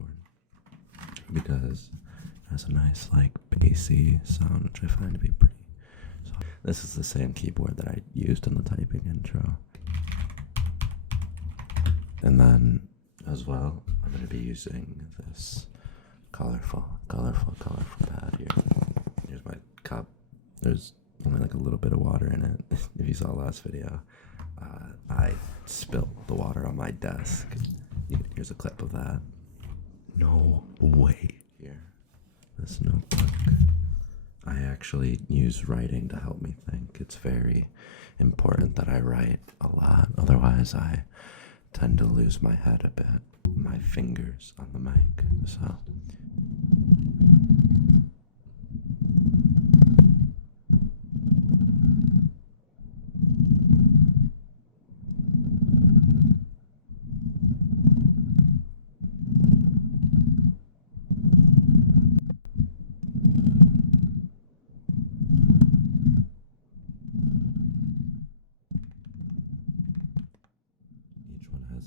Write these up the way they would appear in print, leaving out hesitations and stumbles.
keyboard because it has a nice like bassy sound, which I find to be pretty. So this is the same keyboard that I used in the typing intro. And then as well, I'm going to be using this colorful pad here. Here's my cup. There's only like a little bit of water in it. If you saw last video, I spilled the water on my desk. Here's a clip of that. No way. Here, this notebook. I actually use writing to help me think. It's very important that I write a lot. Otherwise, I tend to lose my head a bit. My fingers on the mic. So.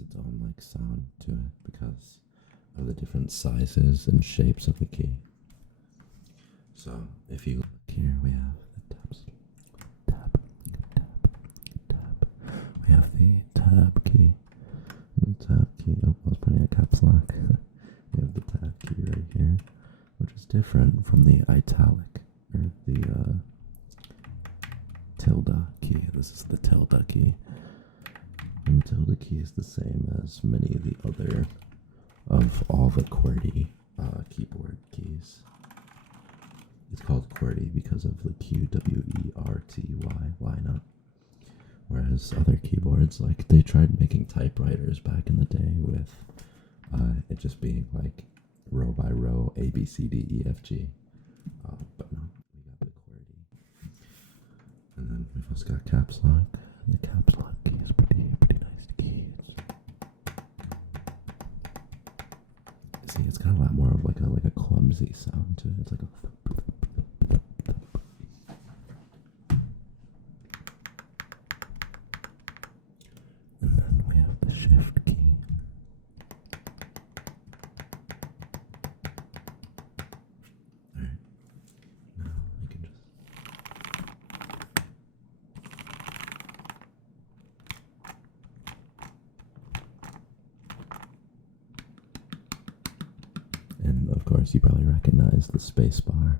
Its own like sound to it because of the different sizes and shapes of the key. So if you look here, we have the tab. We have the tab key. Oh, I was putting a caps lock. We have the tab key right here, which is different from the italic or the tilde key. This is the tilde key. And tilde key is the same as many of the other of all the QWERTY keyboard keys. It's called QWERTY because of the QWERTY. Why not? Whereas other keyboards, like they tried making typewriters back in the day with it just being like row by row A B C D E F G. But no, we got the QWERTY. And then we've also got caps lock. And the caps lock key is pretty nice key. See, it's got a lot more of like a clumsy sound to it. It's like a. And then we have the shift key. Alright. Now I can just. And of course, you probably recognize the space bar.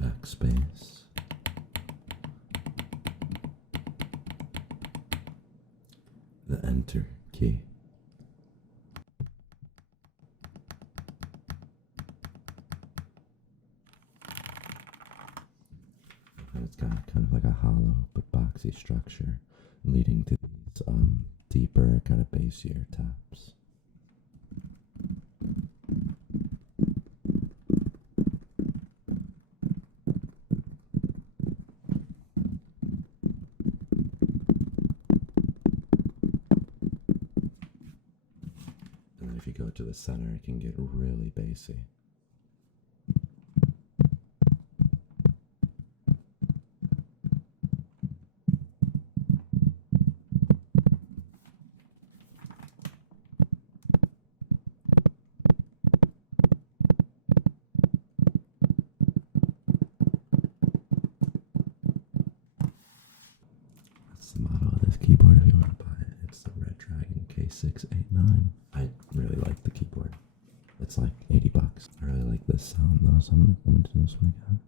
Backspace. The enter key. And it's got kind of like a hollow but boxy structure, leading to these deeper, kind of bassier taps. And then if you go to the center, it can get really bassy. The model of this keyboard if you want to buy it. It's the Red Dragon K689. I really like the keyboard. It's like $80. I really like this sound though, so I'm gonna do this one again.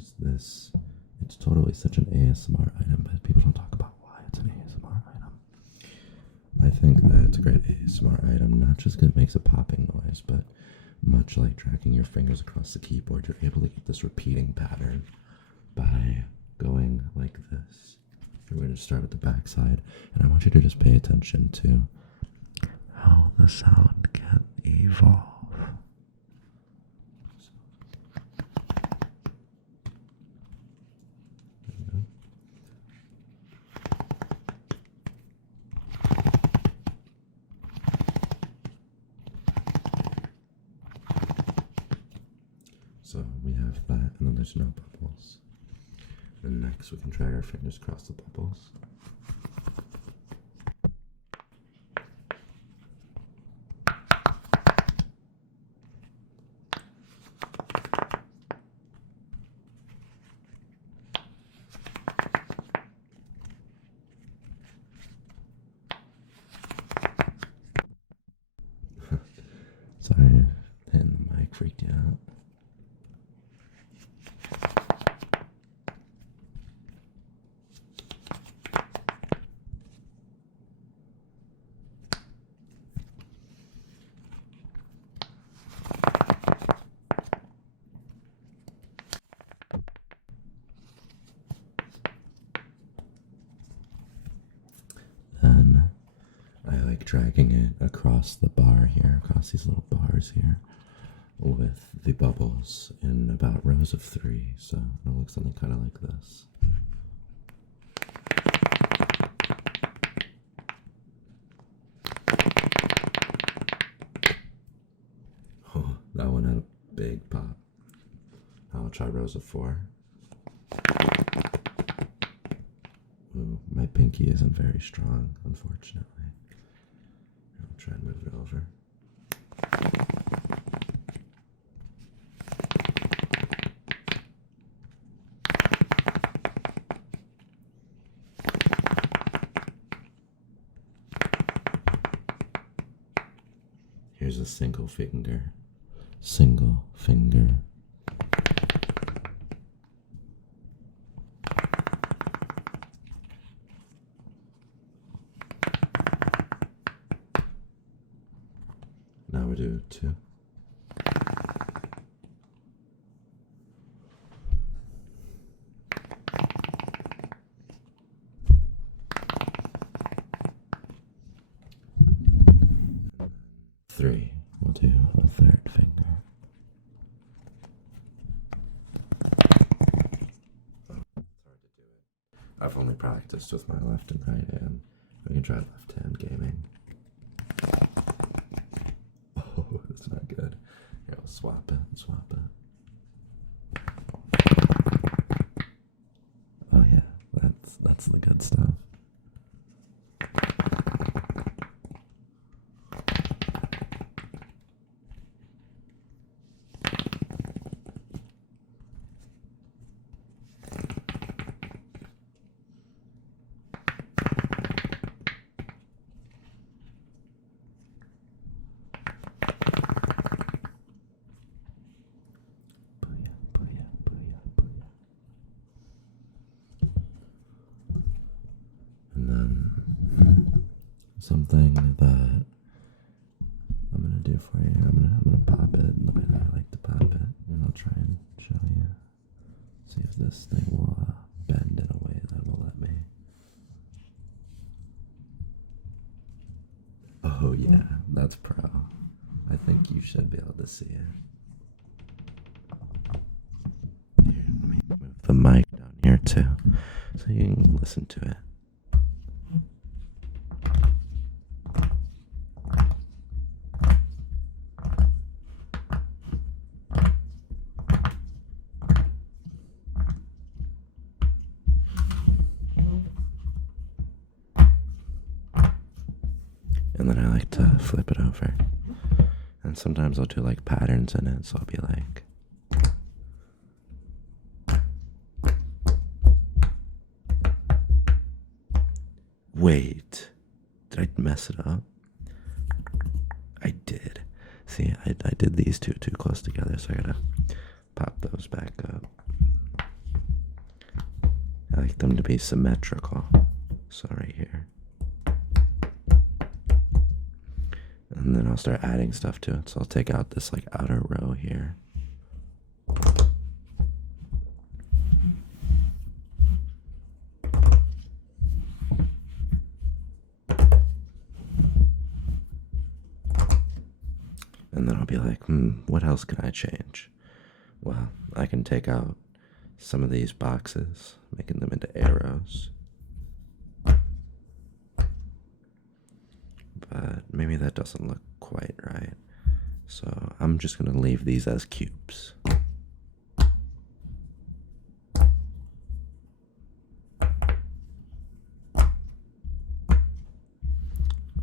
there's this. It's totally such an ASMR item, but people don't talk about why it's an ASMR item. I think that it's a great ASMR item, not just because it makes a popping noise, but much like dragging your fingers across the keyboard, you're able to get this repeating pattern by going like this. We're going to start with the back side, and I want you to just pay attention to how the sound can evolve. So we have that, and then there's no bubbles. And next we can drag our fingers across the bubbles. Sorry, hitting the mic freaked you out. Then I like dragging it across the bar here, across these little bars here, with the bubbles in about rows of 3. So it'll look something kind of like this. Oh, that one had a big pop. I'll try rows of 4. Ooh, my pinky isn't very strong, unfortunately. I'll try and move it over. Here's a single finger. Single finger. Now we do 2. Three. We'll do a 3rd finger. Oh, it's hard to do it. I've only practiced with my left and right hand. We can try left hand gaming. Oh, that's not good. Here, I'll swap it, swap it. Oh yeah, that's the good stuff. And then something that I'm gonna do for you, I'm gonna pop it the way that I like to pop it, and I'll try and show you. See if this thing will bend in a way that will let me. Oh yeah, that's pro. I think you should be able to see it. Here, let me move the mic down here too, so you can listen to it. And then I like to flip it over. And sometimes I'll do like patterns in it, so I'll be like, wait, did I mess it up? I did. See, I did these two too close together, so I gotta pop those back up. like them to be symmetrical. So right here. And then I'll start adding stuff to it. So I'll take out this like outer row here. And then I'll be like, what else can I change? Well, I can take out some of these boxes, making them into arrows. But maybe that doesn't look quite right. So I'm just going to leave these as cubes.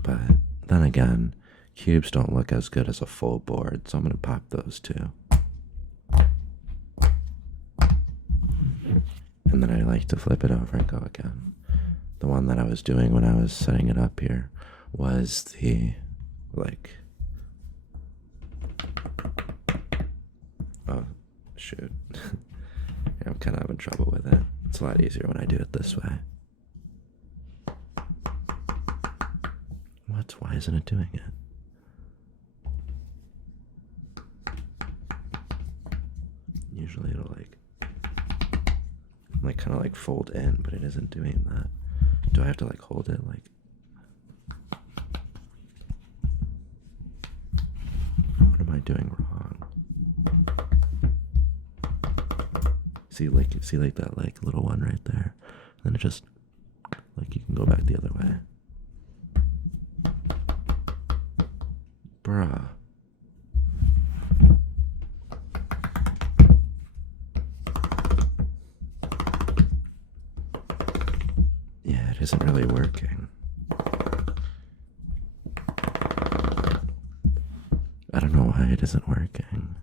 But then again, cubes don't look as good as a full board, so I'm going to pop those too. And then I like to flip it over and go again. The one that I was doing when I was setting it up here was the, like, oh, shoot. I'm kind of having trouble with it. It's a lot easier when I do it this way. What? Why isn't it doing it? Usually it'll like kind of like fold in, but it isn't doing that. Do I have to like hold it like? What am I doing wrong? See like that like little one right there, and then it just like you can go back the other way. Bruh. Yeah, it isn't really working. I don't know why it isn't working.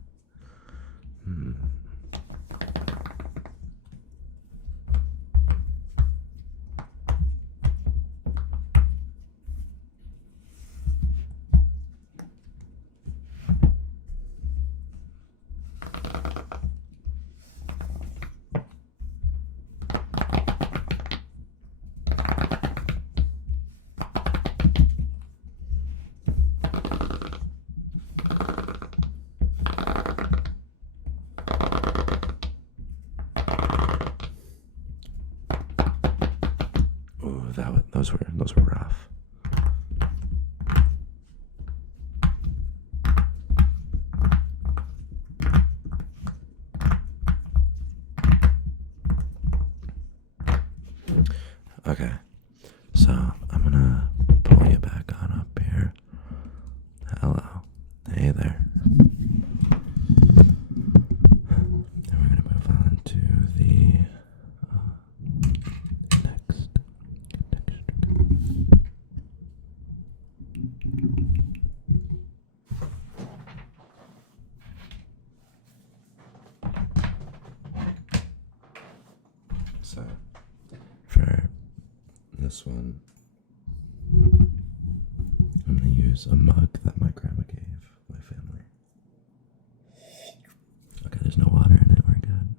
Those were rough. Okay, so I'm gonna pull you back on up here. Hello, hey there. And we're gonna move on to the next texture. So, for this one, I'm going to use a mug that my grandma gave my family. Okay, there's no water in it, we're good.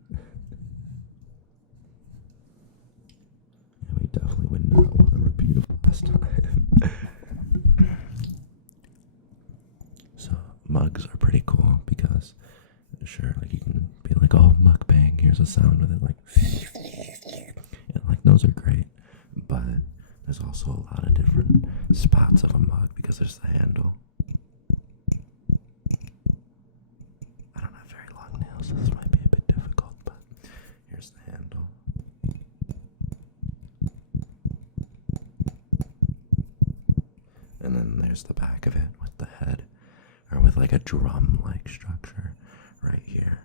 Yeah, we definitely would not want to repeat of last time. So, mugs are pretty cool because, sure, like you can be like, oh, mukbang, here's a sound with it, like, and like those are great, but there's also a lot of different spots of a mug because there's the handle. I don't have very long nails, so this might be a bit difficult, but here's the handle. And then there's the back of it with the head, or with like a drum-like structure right here.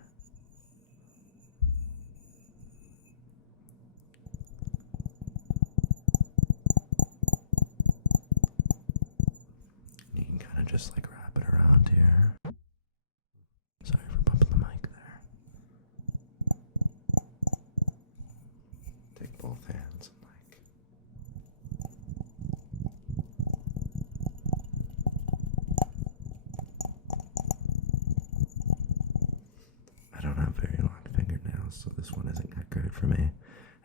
You can kind of just like wrap it around here. Sorry for bumping the mic there. Take both hands and like. I don't have very long fingernails, so this one isn't that great for me.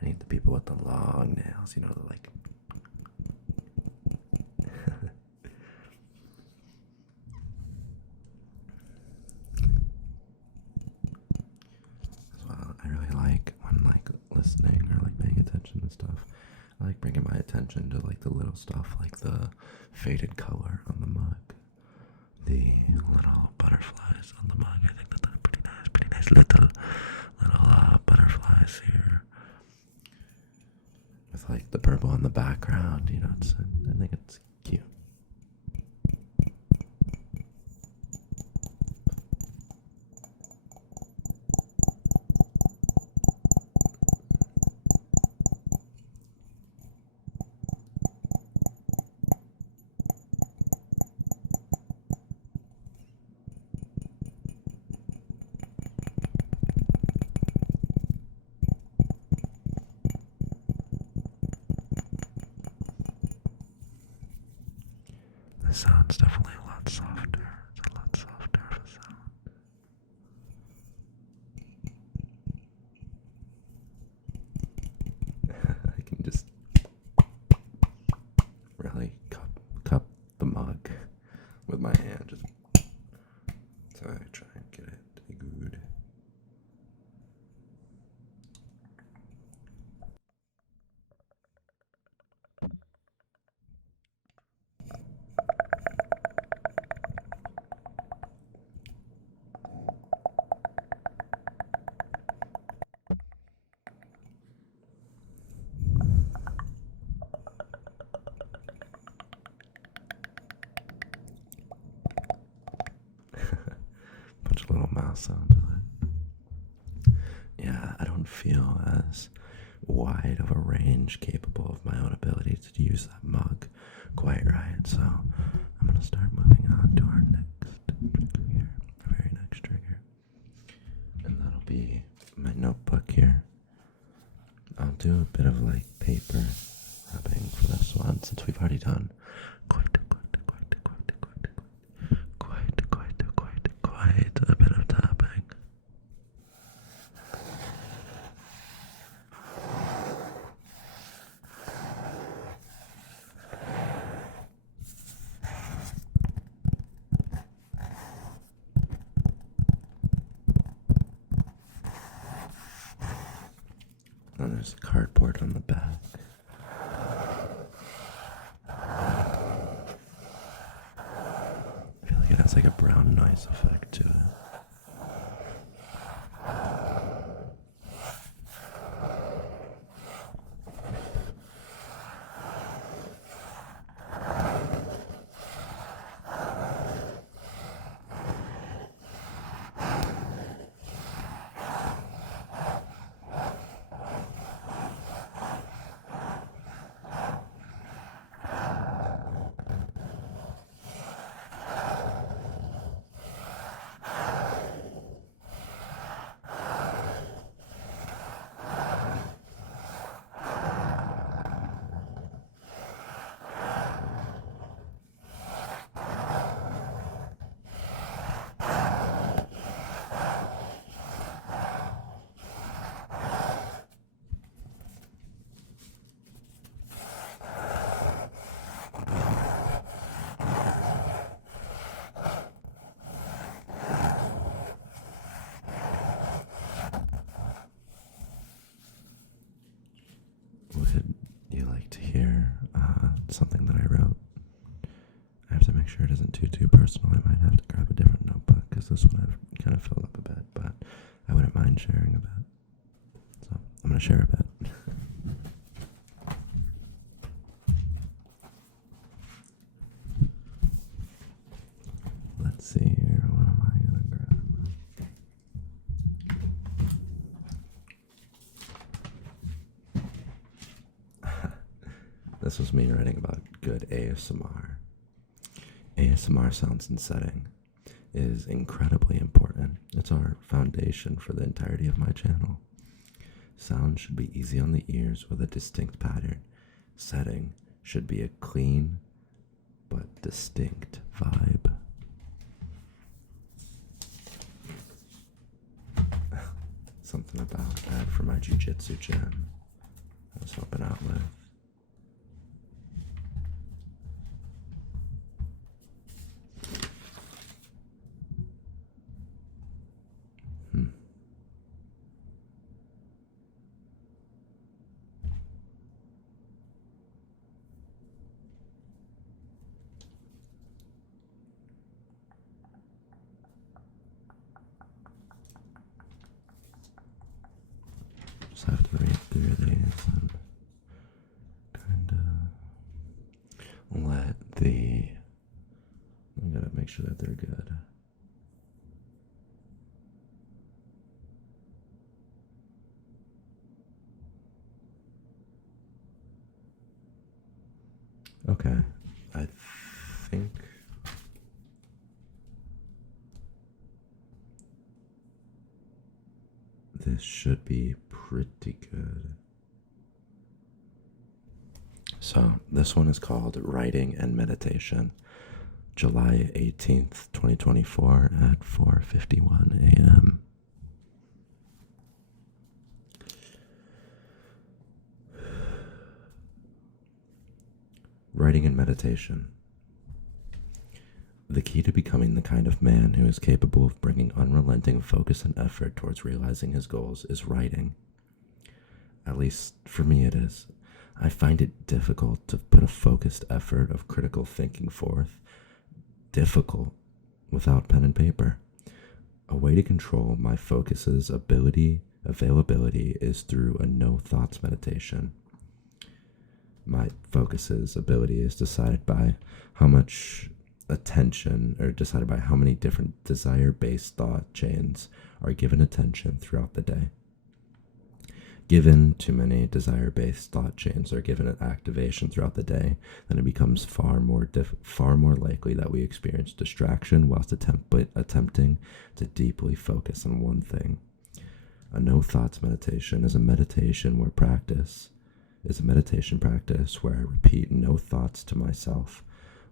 I need the people with the long nails, you know, the like. As well, I really like when like listening or like paying attention to stuff. I like bringing my attention to like the little stuff, like the faded color on the mug, the little butterflies on the mug. I think that they're pretty nice little butterflies here, with like the purple in the background. You know, I think it's cute. The sound's definitely a lot softer. It's a lot softer of a sound. I can just really cup the mug with my hand, just so I try and get it to be good. Bunch of little mouse sounds with it. Yeah, I don't feel as wide of a range capable of my own ability to use that mug quite right, so I'm gonna start moving on to our next trigger here, our very next trigger, and that'll be my notebook here. I'll do a bit of like paper rubbing for this one, since we've already done quite a bit of tapping. And there's cardboard on the back. I feel like it has like a brown noise effect to it. Would you like to hear something that I wrote? I have to make sure it isn't too personal. I might have to grab a different notebook because this one I've kind of filled up a bit, but I wouldn't mind sharing a bit. So I'm going to share a bit. Let's see here. What am I going to grab? This was me writing about good ASMR. ASMR sounds and setting is incredibly important. It's our foundation for the entirety of my channel. Sound should be easy on the ears with a distinct pattern. Setting should be a clean but distinct vibe. Something about that for my jiu-jitsu gym. Let's open out with. Just have to read through these and kind of let the. I gotta make sure that they're good. Okay, I think this should be pretty good. So, this one is called Writing and Meditation, July 18th, 2024 at 4:51 a.m. Writing and Meditation. The key to becoming the kind of man who is capable of bringing unrelenting focus and effort towards realizing his goals is writing. At least for me it is. I find it difficult to put a focused effort of critical thinking forth. Difficult without pen and paper. A way to control my focus's availability is through a no thoughts meditation. My focus's ability is decided by how much attention, or decided by how many different desire-based thought chains are given attention throughout the day. Given too many desire-based thought chains are given an activation throughout the day, then it becomes far more likely that we experience distraction whilst attempting to deeply focus on one thing. A no thoughts meditation is a meditation practice where I repeat no thoughts to myself,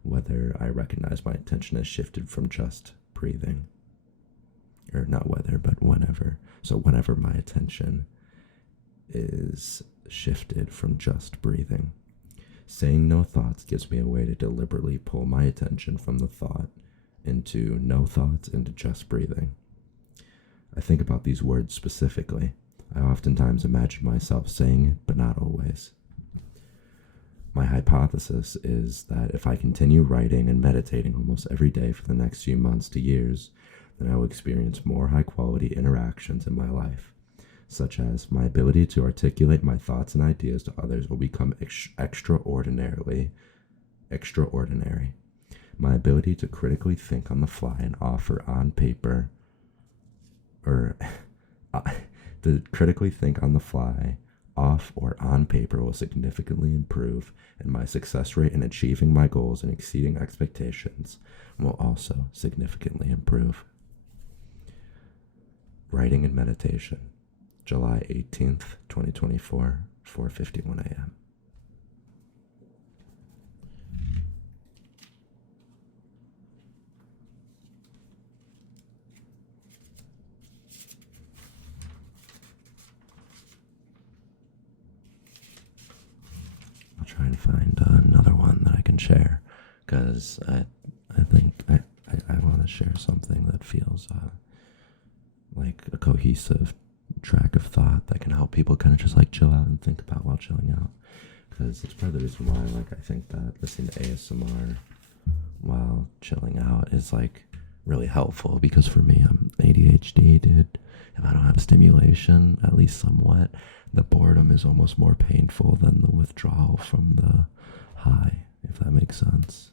whether I recognize my attention has shifted from just breathing. Or not whether, but whenever. So whenever my attention is shifted from just breathing. Saying no thoughts gives me a way to deliberately pull my attention from the thought into no thoughts into just breathing. I think about these words specifically. I oftentimes imagine myself saying it, but not always. My hypothesis is that if I continue writing and meditating almost every day for the next few months to years, then I will experience more high-quality interactions in my life, such as my ability to articulate my thoughts and ideas to others will become extraordinary. My ability to critically think on the fly and offer on paper, to critically think on the fly, off or on paper will significantly improve, and my success rate in achieving my goals and exceeding expectations will also significantly improve. Writing and Meditation, July 18th, 2024, 4:51 a.m. I'll try and find another one that I can share, because I think I want to share something that feels like a cohesive track of thought that can help people kind of just like chill out and think about while chilling out. Because it's part of the reason why I think that listening to ASMR while chilling out is like really helpful, because for me, I'm ADHD, dude. If I don't have stimulation, at least somewhat, the boredom is almost more painful than the withdrawal from the high, if that makes sense.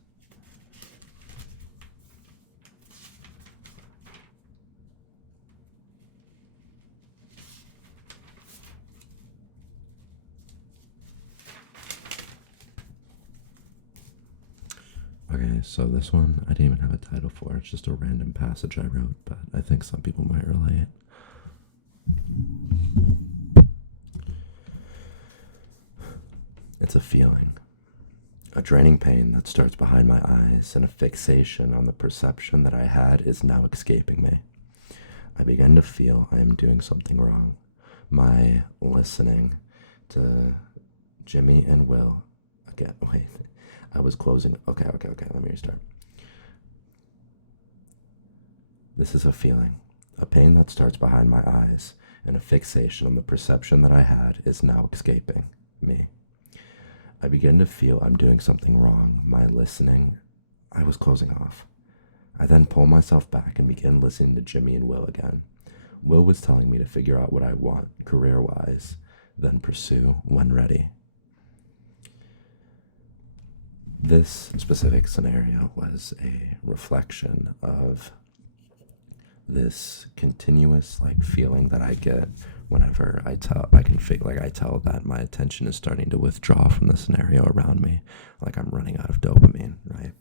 Okay, so this one, I didn't even have a title for. It's just a random passage I wrote, but I think some people might relate. It's a feeling. A draining pain that starts behind my eyes, and a fixation on the perception that I had is now escaping me. I begin to feel I am doing something wrong. My listening to Jimmy and Will. Again, wait. I was closing. Okay. Let me restart. This is a feeling, a pain that starts behind my eyes, and a fixation on the perception that I had is now escaping me. I begin to feel I'm doing something wrong. My listening, I was closing off. I then pull myself back and begin listening to Jimmy and Will again. Will was telling me to figure out what I want career-wise, then pursue when ready. This specific scenario was a reflection of this continuous feeling that I get whenever I tell that my attention is starting to withdraw from the scenario around me, like I'm running out of dopamine, right?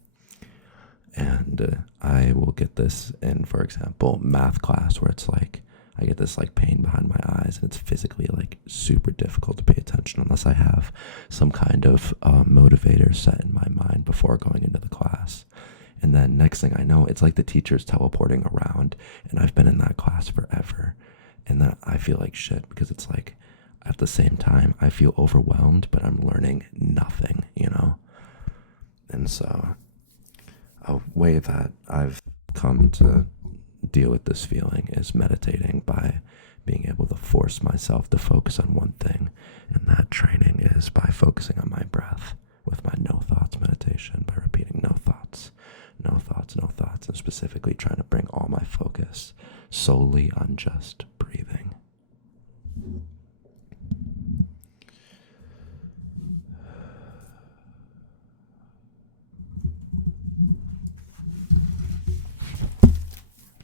And I will get this in, for example, math class, where it's like I get this pain behind my eyes, and it's physically super difficult to pay attention unless I have some kind of motivator set in my mind before going into the class. And then next thing I know, it's like the teacher's teleporting around, and I've been in that class forever. And then I feel like shit, because it's at the same time, I feel overwhelmed, but I'm learning nothing, And so a way that I've come to deal with this feeling is meditating, by being able to force myself to focus on one thing. And that training is by focusing on my breath with my no thoughts meditation, by repeating no thoughts, no thoughts, no thoughts, and specifically trying to bring all my focus solely on just breathing.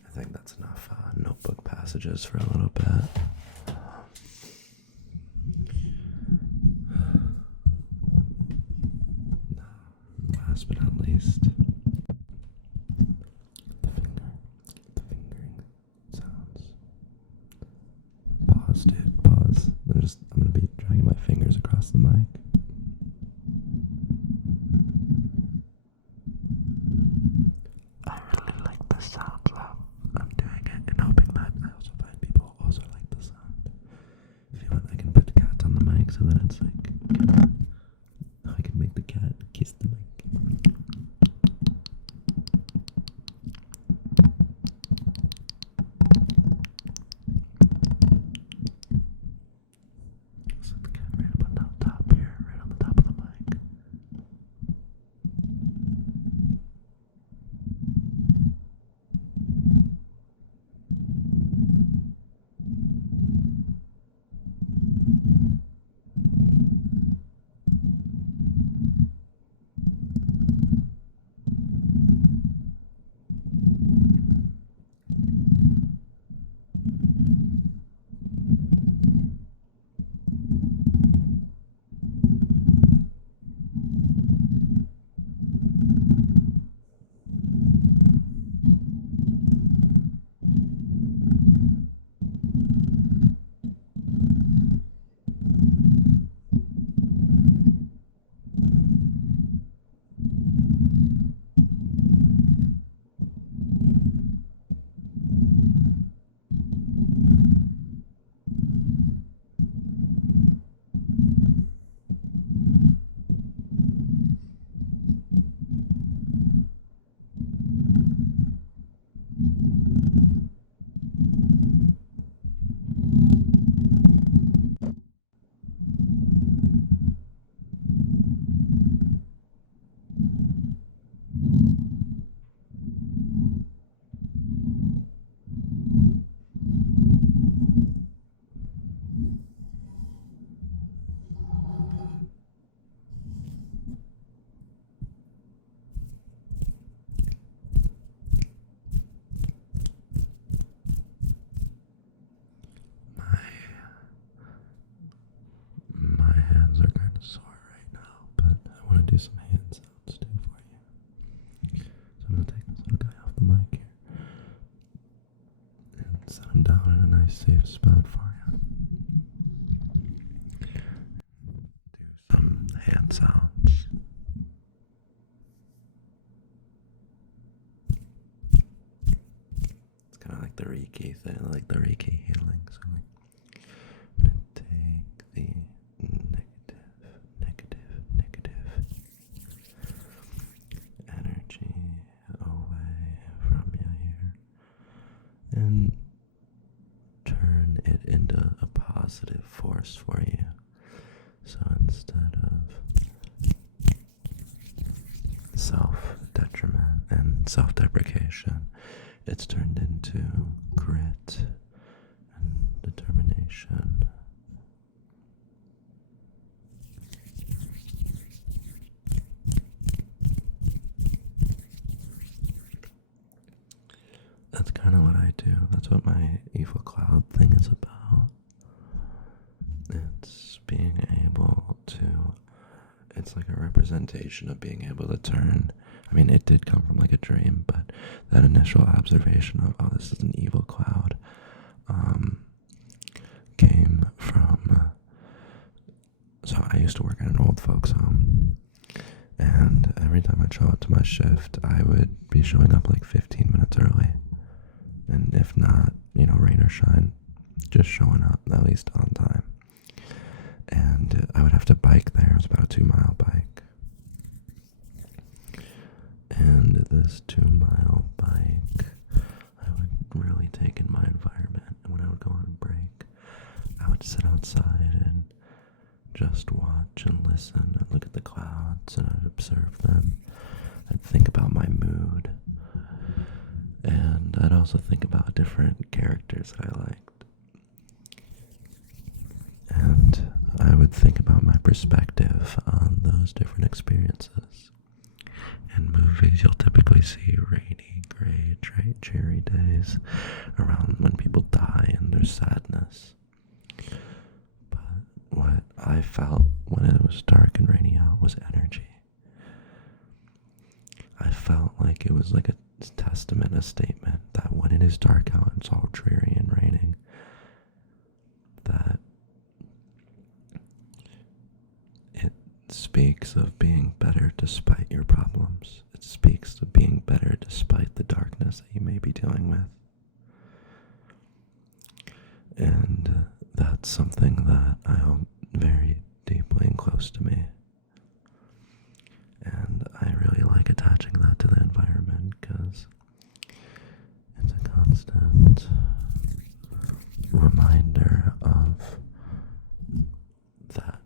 I think that's enough notebook passages for a little bit. Last but not least, the fingering sounds. Pause, dude, pause. I'm gonna be dragging my fingers across the mic. I really like the sound, so I'm doing it and hoping that I also find people also like the sound. If you want, I can put cats on the mic so that it's I can make the cat kiss the mic. Set the cat right up on the top here, right on the top of the mic. My hands are kind of sore right now, but I want to do some hand sounds too for you. So I'm going to take this little guy off the mic here and set him down in a nice safe spot for you. Do some hand sounds. It's kind of like the Reiki thing, like the Reiki healing. So I'm going to take the negative and turn it into a positive force for you. So instead of self-detriment and self-deprecation, it's turned into grit and determination. That's kind of what I do. That's what my evil cloud thing is about. It's being able to, it's like a representation of being able to turn. I mean, it did come from like a dream, but that initial observation of, oh, this is an evil cloud, came from, so I used to work at an old folks home, and every time I'd show up to my shift, I would be showing up like 15 minutes early. And if not, rain or shine, just showing up at least on time. And I would have to bike there. It was about a 2-mile bike. And this 2-mile bike, I would really take in my environment. And when I would go on break, I would sit outside and just watch and listen and look at the clouds, and I'd observe them. I'd think about my mood. And I'd also think about different characters that I liked. And I would think about my perspective on those different experiences. In movies, you'll typically see rainy, gray, cheery days around when people die and there's sadness. But what I felt when it was dark and rainy out was energy. I felt like it was like a testament, a statement that when it is dark out and it's all dreary and raining, that it speaks of being better despite your problems. It speaks of being better despite the darkness that you may be dealing with. And that's something that I hold very deeply and close to me. And I really like attaching that to the environment because it's a constant reminder of that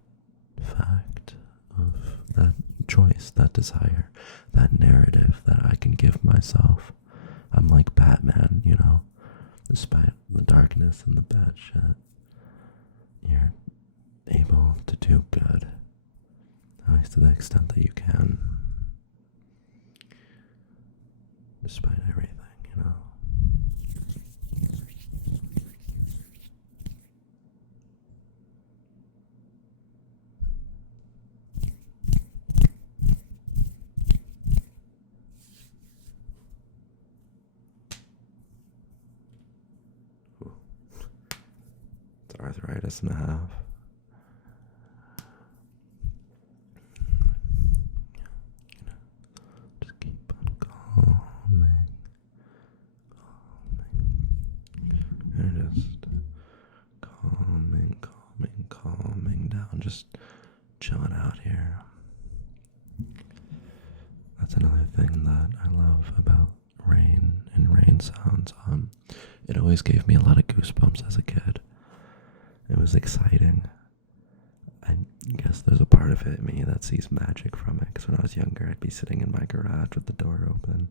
fact, of that choice, that desire, that narrative that I can give myself. I'm like Batman, despite the darkness and the bad shit, you're able to do good. At least to the extent that you can, despite everything, Ooh. It's arthritis and a half. And just calming down, just chilling out here. That's another thing that I love about rain and rain sounds. It always gave me a lot of goosebumps as a kid. It was exciting. I guess there's a part of it in me that sees magic from it, because when I was younger, I'd be sitting in my garage with the door open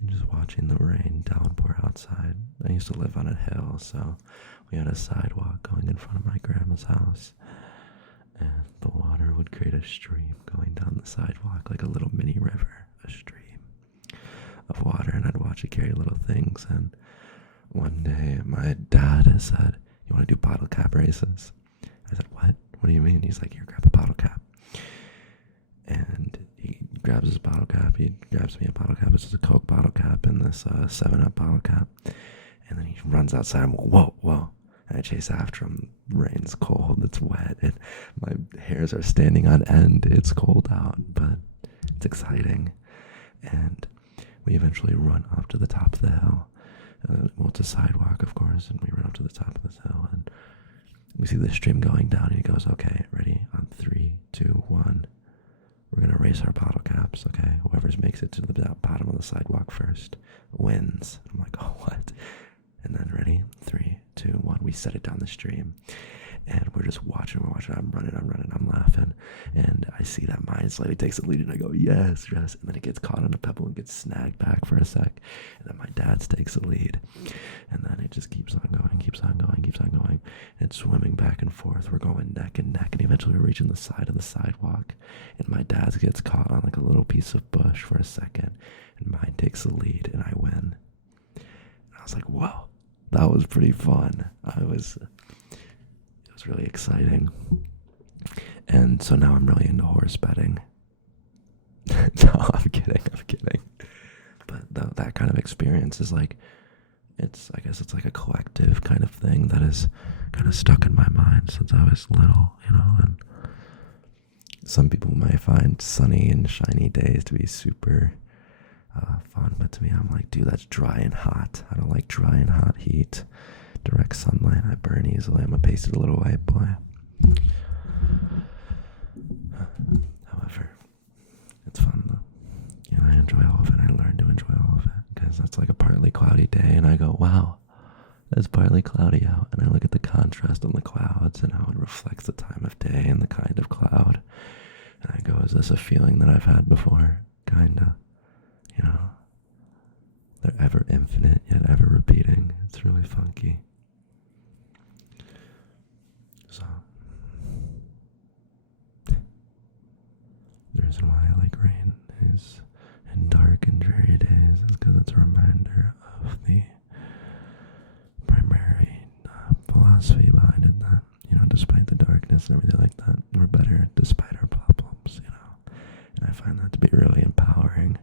and just watching the rain downpour outside. I used to live on a hill, so we had a sidewalk going in front of my grandma's house, and the water would create a stream going down the sidewalk, like a little mini river, a stream of water, and I'd watch it carry little things. And one day my dad said, "You want to do bottle cap races?" I said, "What? What do you mean?" He's like, "Here, grab a bottle cap." And he grabs his bottle cap, he grabs me a bottle cap, it's just a Coke bottle cap and this 7-Up bottle cap, and then he runs outside. I'm like, whoa, and I chase after him. Rain's cold, it's wet, and my hairs are standing on end. It's cold out, but it's exciting. And we eventually run up to the top of the hill. Well, it's a sidewalk, of course, and we run up to the top of this hill, and we see the stream going down, and he goes, "Okay, ready? On 3, 2, 1. We're going to race our bottle caps, okay? Whoever makes it to the bottom of the sidewalk first wins." I'm like, "Oh, what?" And then ready? 3, 2, 1. We set it down the stream. And we're just watching, I'm running, I'm laughing. And I see that mine slightly takes the lead, and I go, yes. And then it gets caught on a pebble and gets snagged back for a sec. And then my dad's takes the lead. And then it just keeps on going. And it's swimming back and forth. We're going neck and neck, and eventually we're reaching the side of the sidewalk. And my dad's gets caught on like a little piece of bush for a second. And mine takes the lead, and I win. And I was like, whoa, that was pretty fun. It was really exciting. And so now I'm really into horse betting. No, I'm kidding. But that kind of experience is like, I guess it's like a collective kind of thing that is kind of stuck in my mind since I was little, and some people might find sunny and shiny days to be super fun, but to me, I'm like, dude, that's dry and hot. I don't like dry and hot heat. Direct sunlight, I burn easily. I'm a pasted little white boy. However, it's fun though. I enjoy all of it. I learn to enjoy all of it because that's like a partly cloudy day, and I go, wow, it's partly cloudy out. And I look at the contrast on the clouds and how it reflects the time of day and the kind of cloud. And I go, is this a feeling that I've had before? Kinda. They're ever infinite yet ever repeating. It's really funky. So, the reason why I like rain is in dark and dreary days is because it's a reminder of the primary philosophy behind it, that, despite the darkness and everything like that, we're better despite our problems, And I find that to be really empowering,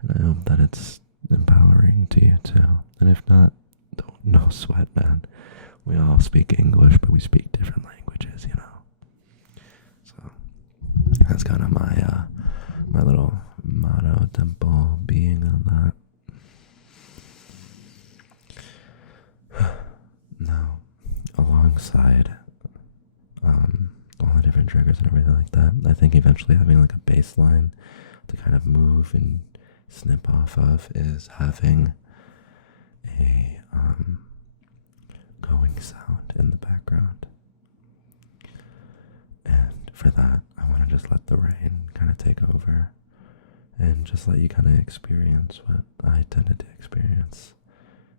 and I hope that it's empowering to you too. And if not, no sweat, man. We all speak English, but we speak different languages, So that's kind of my little motto, tempo being on that. Now, alongside all the different triggers and everything like that, I think eventually having like a baseline to kind of move and snip off of is having a going sound in the background. And for that, I want to just let the rain kind of take over and just let you kind of experience what I tended to experience,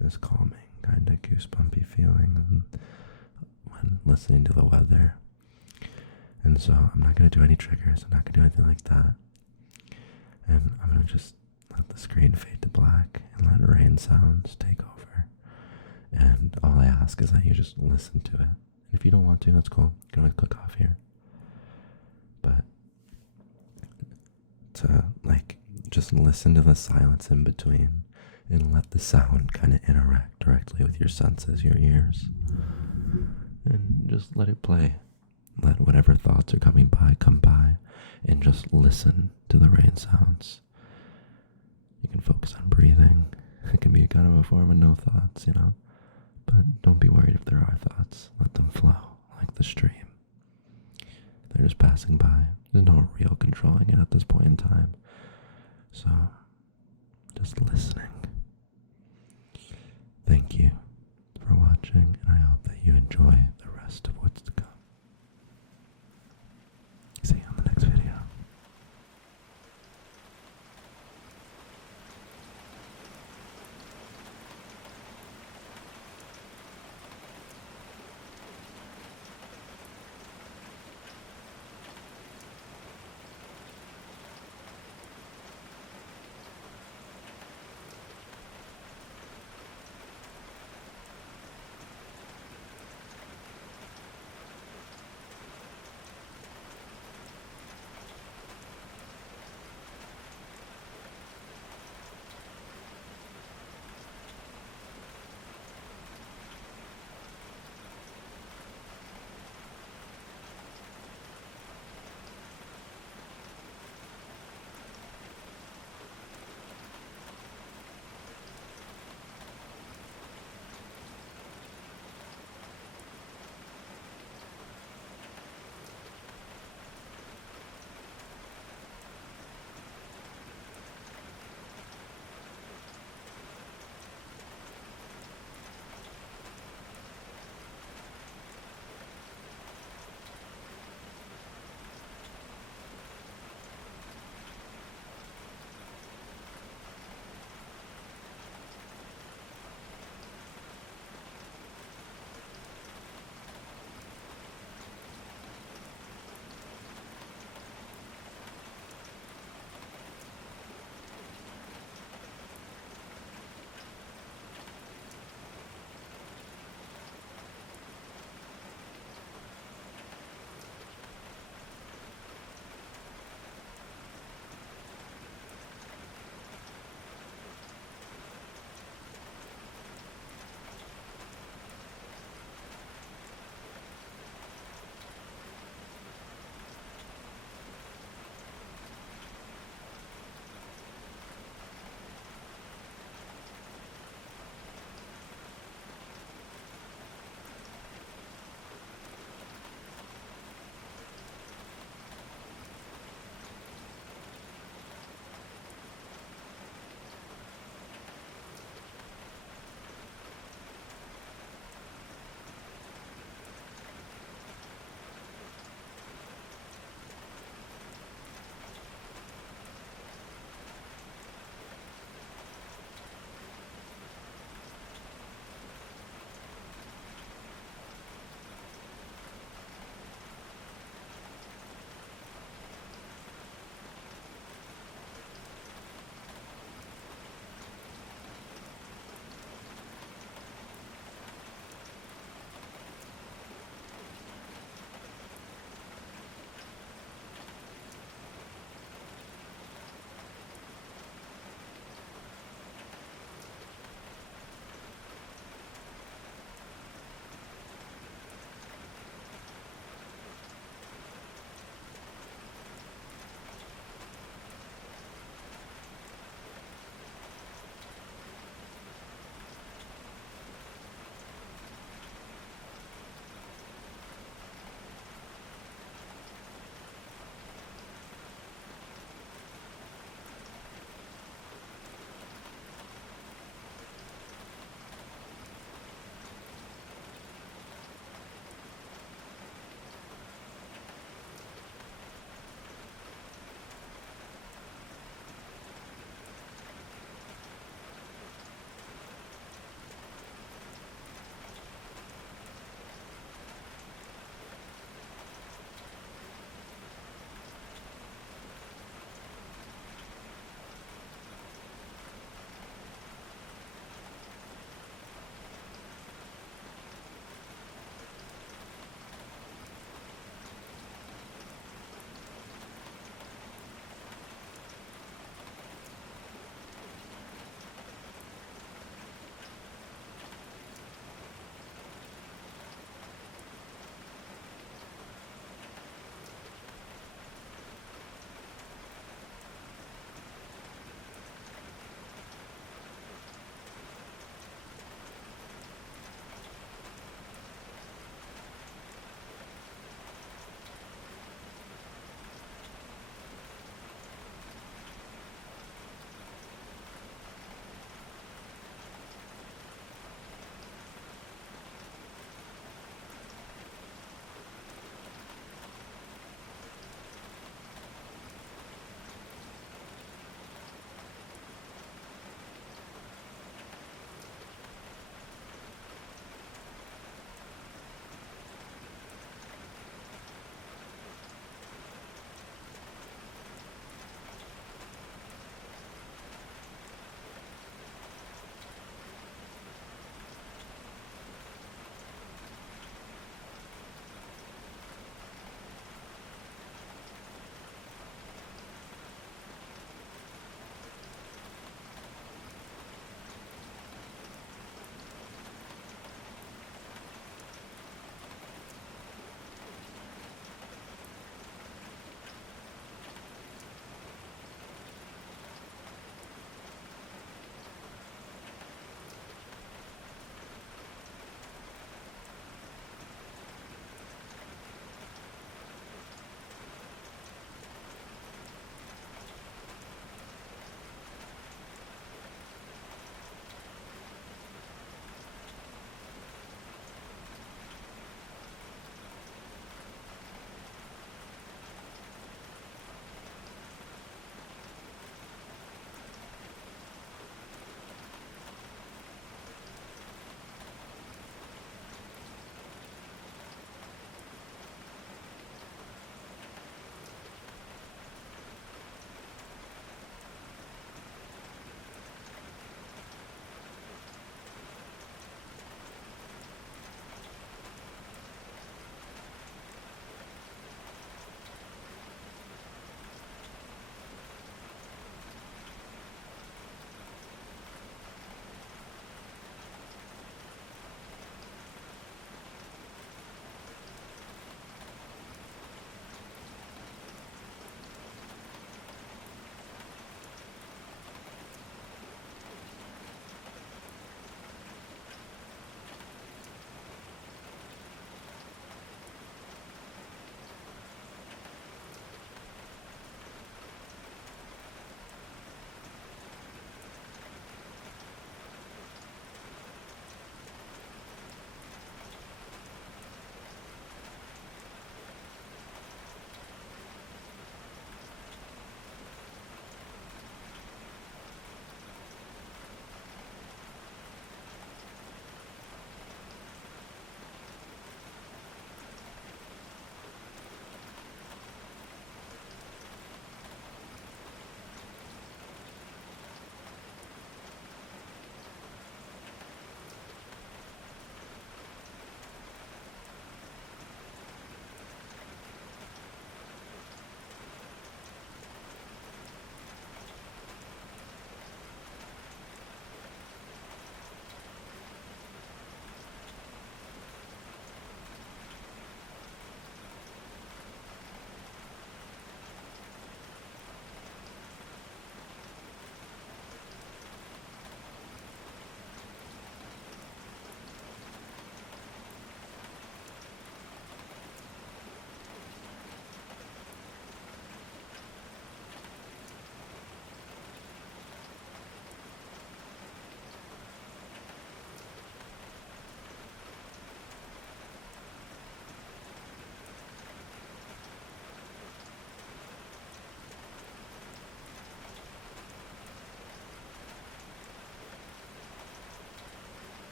this calming kind of goosebumpy feeling when listening to the weather. And so I'm not going to do any triggers. I'm not going to do anything like that. And I'm going to just let the screen fade to black and let rain sounds take over. And all I ask is that you just listen to it. And if you don't want to, that's cool. You can always click off here. But to just listen to the silence in between and let the sound kind of interact directly with your senses, your ears. And just let it play. Let whatever thoughts are coming by come by, and just listen to the rain sounds. You can focus on breathing. It can be kind of a form of no thoughts, But don't be worried if there are thoughts. Let them flow like the stream. They're just passing by. There's no real controlling it at this point in time. So, just listening. Thank you for watching, and I hope that you enjoy the rest of what's to